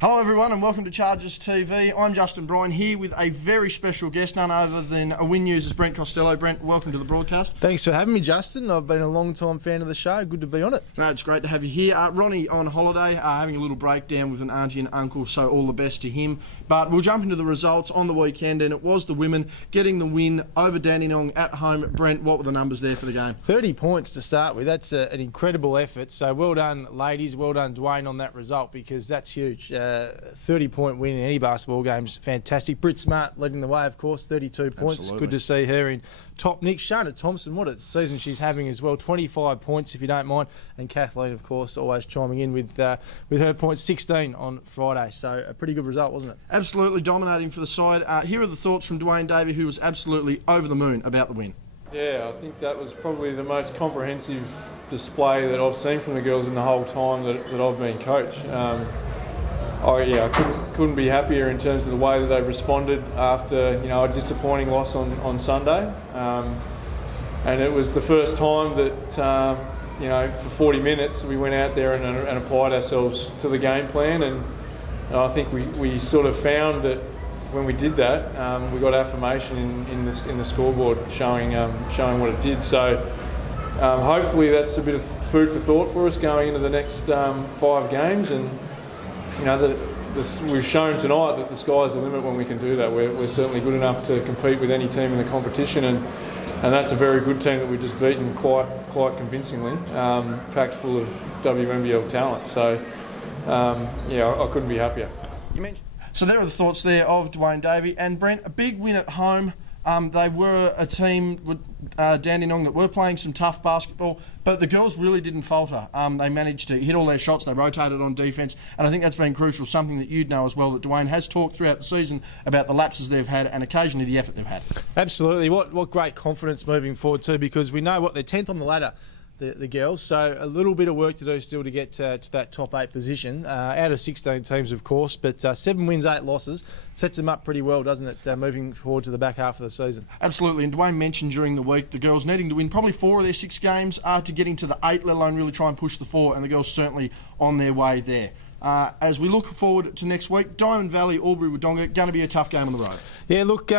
Hello everyone and welcome to Chargers TV. I'm Justin Bryan here with a very special guest, none other than a Win News' Brent Costelloe. Brent, welcome to the broadcast. Thanks for having me, Justin. I've been a long-time fan of the show. Good to be on it. No, it's great to have you here. Ronnie on holiday, having a little breakdown with an auntie and uncle, so all the best to him. But we'll jump into the results on the weekend, and it was the women getting the win over Dandenong at home. Brent, what were the numbers there for the game? 30 points to start with. That's an incredible effort. So well done, ladies. Well done, Dwayne, on that result, because that's huge. 30-point win in any basketball game is fantastic. Britt Smart leading the way, of course, 32 points. Absolutely. Good to see her in top nick. Shana Thompson, what a season she's having as well. 25 points, if you don't mind. And Kathleen, of course, always chiming in with her points, 16 on Friday. So a pretty good result, wasn't it? Absolutely dominating for the side. Here are the thoughts from Dwayne Davey, who was absolutely over the moon about the win. Yeah, I think that was probably the most comprehensive display that I've seen from the girls in the whole time that I've been coach. I couldn't be happier in terms of the way that they've responded after a disappointing loss on Sunday, and it was the first time that for 40 minutes we went out there and applied ourselves to the game plan, and I think we sort of found that when we did that, we got affirmation in the scoreboard showing what it did. So hopefully that's a bit of food for thought for us going into the next 5 games, and we've shown tonight that the sky's the limit when we can do that. We're certainly good enough to compete with any team in the competition, and that's a very good team that we've just beaten quite convincingly, packed full of WNBL talent. So I couldn't be happier. So there are the thoughts there of Dwayne Davey. And Brent, a big win at home. They were a team with Dandenong that were playing some tough basketball, but the girls really didn't falter. They managed to hit all their shots, they rotated on defence, and I think that's been crucial, something that you'd know as well, that Dwayne has talked throughout the season about the lapses they've had and occasionally the effort they've had. Absolutely. What great confidence moving forward too, because we know they're 10th on the ladder, the girls, so a little bit of work to do still to get to that top 8 position, out of 16 teams of course, but 7 wins, 8 losses sets them up pretty well, doesn't it, moving forward to the back half of the season. Absolutely, and Dwayne mentioned during the week the girls needing to win probably 4 of their 6 games to getting to the 8, let alone really try and push the 4, and the girls certainly on their way there. As we look forward to next week, Diamond Valley, Albury-Wodonga, going to be a tough game on the road. Yeah, look,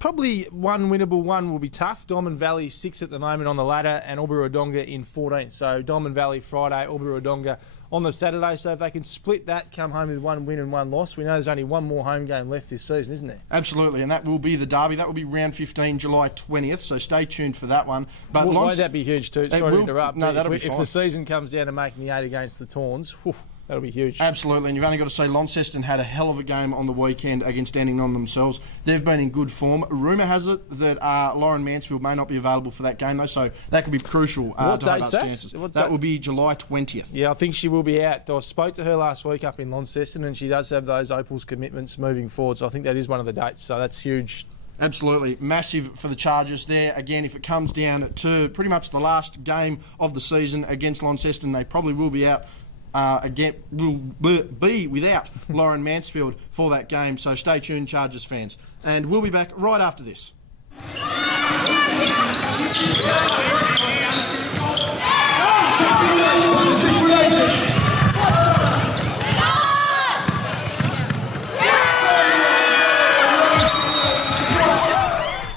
probably one winnable one will be tough. Diamond Valley 6 at the moment on the ladder, and Albury-Wodonga in 14th. So Diamond Valley Friday, Albury-Wodonga on the Saturday. So if they can split that, come home with 1 win and 1 loss, we know there's only 1 more home game left this season, isn't there? Absolutely, and that will be the derby. That will be round 15, July 20th, so stay tuned for that one. But won't that be huge too? Sorry to interrupt. No, that'll be fine. If the season comes down to making the 8 against the Tawns, that'll be huge. Absolutely, and you've only got to say Launceston had a hell of a game on the weekend against Dandenong themselves. They've been in good form. Rumour has it that Lauren Mansfield may not be available for that game though, so that could be crucial. What date's that? That will be July 20th. Yeah, I think she will be out. I spoke to her last week up in Launceston, and she does have those Opals commitments moving forward, so I think that is one of the dates, so that's huge. Absolutely. Massive for the Chargers there. Again, if it comes down to pretty much the last game of the season against Launceston, they probably will be out. Will be without Lauren Mansfield for that game, so stay tuned, Chargers fans. And we'll be back right after this.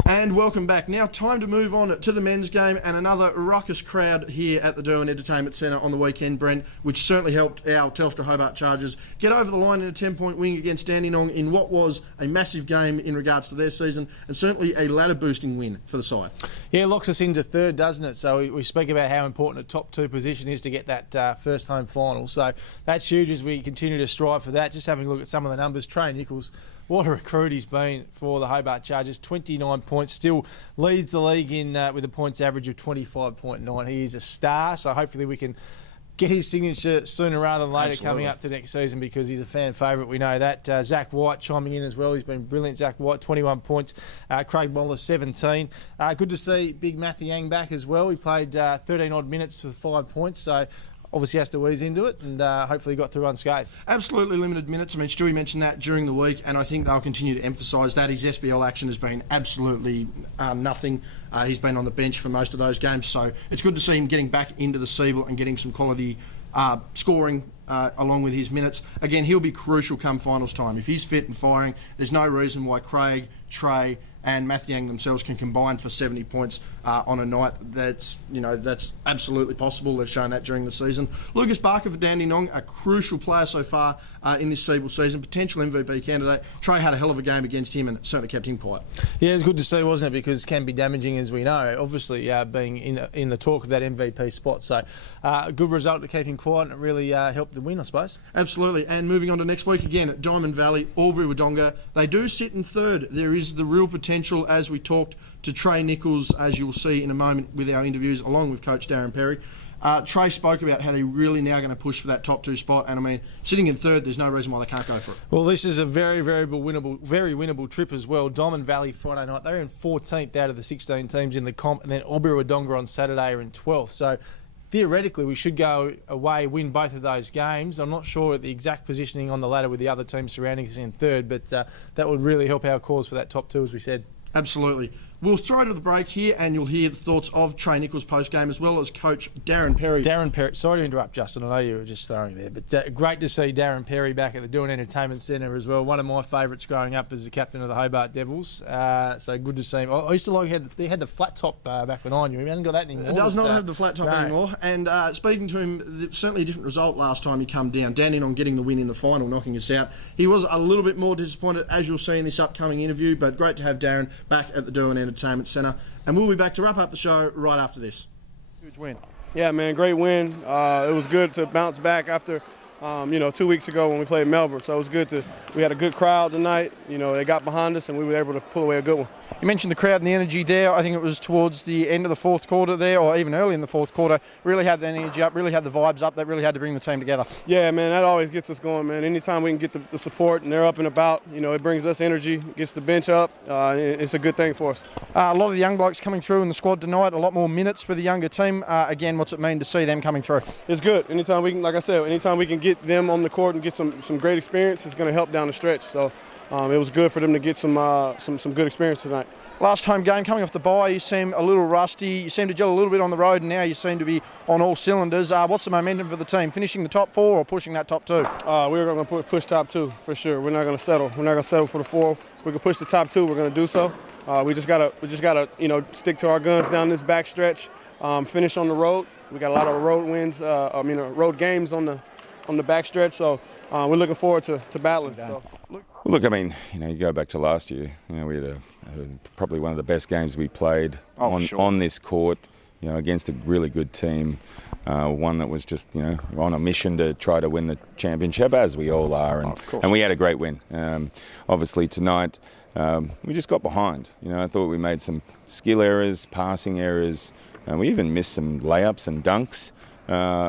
And welcome back. Now time to move on to the men's game, and another ruckus crowd here at the Derwent Entertainment Centre on the weekend, Brent, which certainly helped our Telstra Hobart Chargers get over the line in a 10-point win against Dandenong in what was a massive game in regards to their season, and certainly a ladder-boosting win for the side. Yeah, it locks us into 3rd, doesn't it? So we speak about how important a top 2 position is to get that first home final. So that's huge as we continue to strive for that. Just having a look at some of the numbers, Trey Nichols, what a recruit he's been for the Hobart Chargers. 29 points, still leads the league in with a points average of 25.9. He is a star, so hopefully we can get his signature sooner rather than later. Absolutely. Coming up to next season, because he's a fan favourite, we know that. Zach White chiming in as well. He's been brilliant, Zach White, 21 points. Craig Moller, 17. Good to see Big Matthew Yang back as well. He played 13 odd minutes for 5 points, so obviously has to ease into it, and hopefully got through unscathed. Absolutely limited minutes. I mean, Stewie mentioned that during the week, and I think they'll continue to emphasise that. His SBL action has been absolutely nothing. He's been on the bench for most of those games, so it's good to see him getting back into the Siebel and getting some quality scoring along with his minutes. Again, he'll be crucial come finals time. If he's fit and firing, there's no reason why Craig, Trey and Matthew Yang themselves can combine for 70 points on a night. That's absolutely possible. They've shown that during the season. Lucas Barker for Dandenong, a crucial player so far in this Siebel season, potential MVP candidate. Trey had a hell of a game against him and certainly kept him quiet. Yeah, it's good to see, wasn't it? Because it can be damaging, as we know, obviously being in the talk of that MVP spot. So a good result to keep him quiet, and it really helped the win, I suppose. Absolutely. And moving on to next week again, at Diamond Valley, Albury-Wodonga. They do sit in third. There is the real potential, as we talked to Trey Nichols, as you'll see in a moment with our interviews, along with Coach Darren Perry. Trey spoke about how they're really now going to push for that top 2 spot, and I mean, sitting in third, there's no reason why they can't go for it. Well, this is a very winnable trip as well. Diamond Valley Friday night, they're in 14th out of the 16 teams in the comp, and then Albury-Wodonga on Saturday are in 12th. So theoretically, we should go away, win both of those games. I'm not sure the exact positioning on the ladder with the other teams surrounding us in third, but that would really help our cause for that top 2, as we said. Absolutely. We'll throw to the break here, and you'll hear the thoughts of Trey Nichols post-game, as well as Coach Darren Perry. Darren Perry, sorry to interrupt, Justin. I know you were just throwing there, but great to see Darren Perry back at the Doon Entertainment Centre as well. One of my favourites growing up as the captain of the Hobart Devils. So good to see him. I used to like they had the flat top back when I knew him. He hasn't got that anymore. It does not have the flat top anymore. And speaking to him, certainly a different result last time he come down. Dandenong getting the win in the final, knocking us out. He was a little bit more disappointed, as you'll see in this upcoming interview, but great to have Darren back at the Doon Entertainment Centre. And we'll be back to wrap up the show right after this. Huge win. Yeah, man, great win. It was good to bounce back after, 2 weeks ago when we played Melbourne. So it was good we had a good crowd tonight. They got behind us and we were able to pull away a good one. You mentioned the crowd and the energy there. I think it was towards the end of the fourth quarter there, or even early in the fourth quarter. Really had the energy up, really had the vibes up. That really had to bring the team together. Yeah, man, that always gets us going, man. Anytime we can get the support and they're up and about, it brings us energy, gets the bench up. It's a good thing for us. A lot of the young blokes coming through in the squad tonight, a lot more minutes for the younger team. Again, what's it mean to see them coming through? It's good. Anytime we can, like I said, anytime we can get them on the court and get some great experience, it's going to help down the stretch. So it was good for them to get some good experience tonight. Last home game, coming off the bye, you seem a little rusty. You seem to gel a little bit on the road, and now you seem to be on all cylinders. What's the momentum for the team? Finishing the top 4 or pushing that top 2? We're going to push top 2 for sure. We're not going to settle. We're not going to settle for the 4. If we can push the top 2, we're going to do so. We just gotta stick to our guns down this back stretch. Finish on the road. We got a lot of road wins. Road games on the back stretch. So we're looking forward to battling. So. Look, I mean, you go back to last year. We had probably one of the best games we played on this court. Against a really good team, one that was just on a mission to try to win the championship, as we all are, and we had a great win. Obviously tonight, we just got behind. I thought we made some skill errors, passing errors, and we even missed some layups and dunks.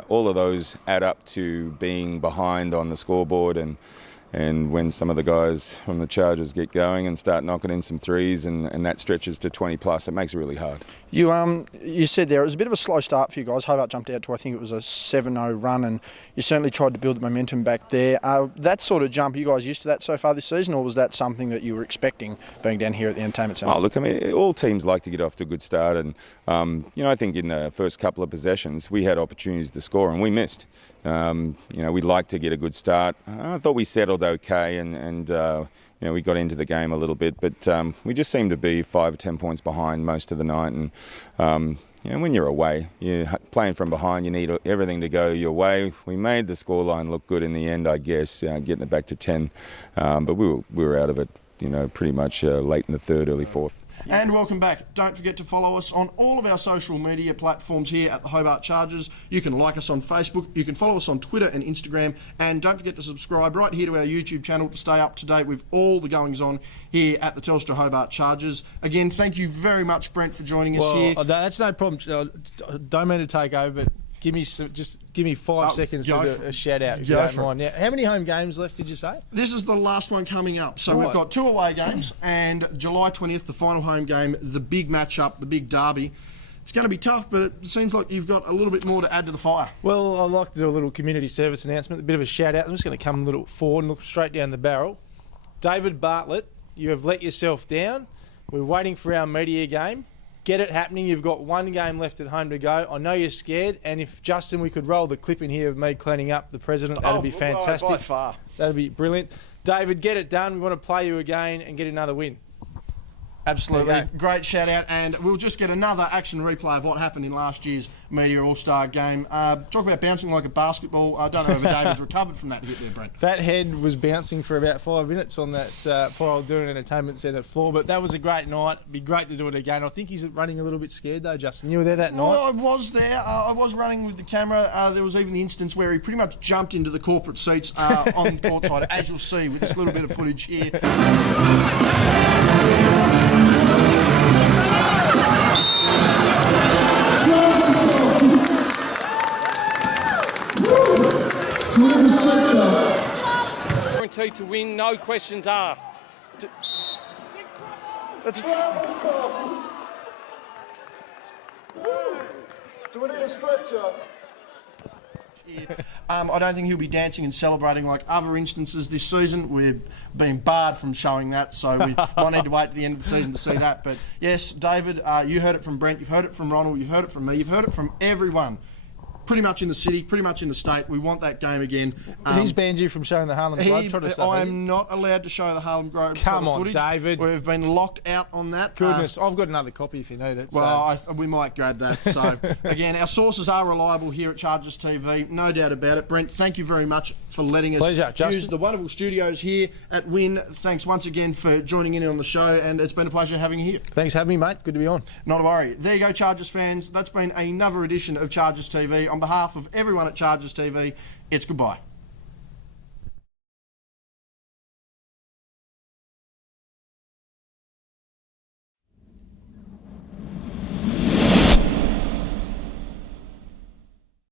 All of those add up to being behind on the scoreboard, and when some of the guys from the Chargers get going and start knocking in some threes and that stretches to 20 plus, it makes it really hard. You said there it was a bit of a slow start for you guys. Hobart jumped out to, I think it was a 7-0 run, and you certainly tried to build the momentum back there. That sort of jump, are you guys used to that so far this season, or was that something that you were expecting being down here at the Entertainment Centre? Oh, look, I mean, all teams like to get off to a good start, and I think in the first couple of possessions we had opportunities to score and we missed. We'd like to get a good start. I thought we settled okay, and we got into the game a little bit, but we just seemed to be 5 or 10 points behind most of the night. And when you're away, you're playing from behind, you need everything to go your way. We made the scoreline look good in the end, I guess, getting it back to 10, but we were out of it, pretty much late in the third, early fourth. And welcome back. Don't forget to follow us on all of our social media platforms here at the Hobart Chargers. You can like us on Facebook, you can follow us on Twitter and Instagram, and don't forget to subscribe right here to our YouTube channel to stay up to date with all the goings on here at the Telstra Hobart Chargers. Again, thank you very much, Brent, for joining us here. That's no problem. Don't mean to take over, but give me 5 seconds to do a shout out if you don't mind. Now, how many home games left did you say? This is the last one coming up. So we've got 2 away games, and July 20th, the final home game, the big matchup, the big derby. It's going to be tough, but it seems like you've got a little bit more to add to the fire. Well, I'd like to do a little community service announcement, a bit of a shout out. I'm just going to come a little forward and look straight down the barrel. David Bartlett, you have let yourself down. We're waiting for our media game. Get it happening. You've got one game left at home to go. I know you're scared, and if, Justin, we could roll the clip in here of me cleaning up the president, that'd be fantastic. By far. That'd be brilliant. David, get it done. We want to play you again and get another win. Absolutely. Great shout out, and we'll just get another action replay of what happened in last year's Media All-Star game. Talk about bouncing like a basketball. I don't know if David's recovered from that hit there, Brent. That head was bouncing for about 5 minutes on that poor old Doing Entertainment Centre floor, but that was a great night. It'd be great to do it again. I think he's running a little bit scared though, Justin. You were there that night? Well, I was there. I was running with the camera. There was even the instance where he pretty much jumped into the corporate seats on courtside, as you'll see with this little bit of footage here. Guaranteed to win, no questions asked. Do we need a stretcher? I don't think he'll be dancing and celebrating like other instances this season. We've been barred from showing that, so we might need to wait to the end of the season to see that. But yes, David, you heard it from Brent, you've heard it from Ronnel, you've heard it from me, you've heard it from everyone. Pretty much in the city, pretty much in the state. We want that game again. He's banned you from showing the Harlem Globetrotter stuff. I'm not allowed to show the Harlem Globetrotter Come on, footage. David. We've been locked out on that. Goodness, I've got another copy if you need it. Well, we might grab that. So, again, our sources are reliable here at Chargers TV, no doubt about it. Brent, thank you very much for letting us use the wonderful studios here at Win. Thanks once again for joining in on the show, and it's been a pleasure having you here. Thanks for having me, mate. Good to be on. Not a worry. There you go, Chargers fans. That's been another edition of Chargers TV. On behalf of everyone at Chargers TV, it's goodbye.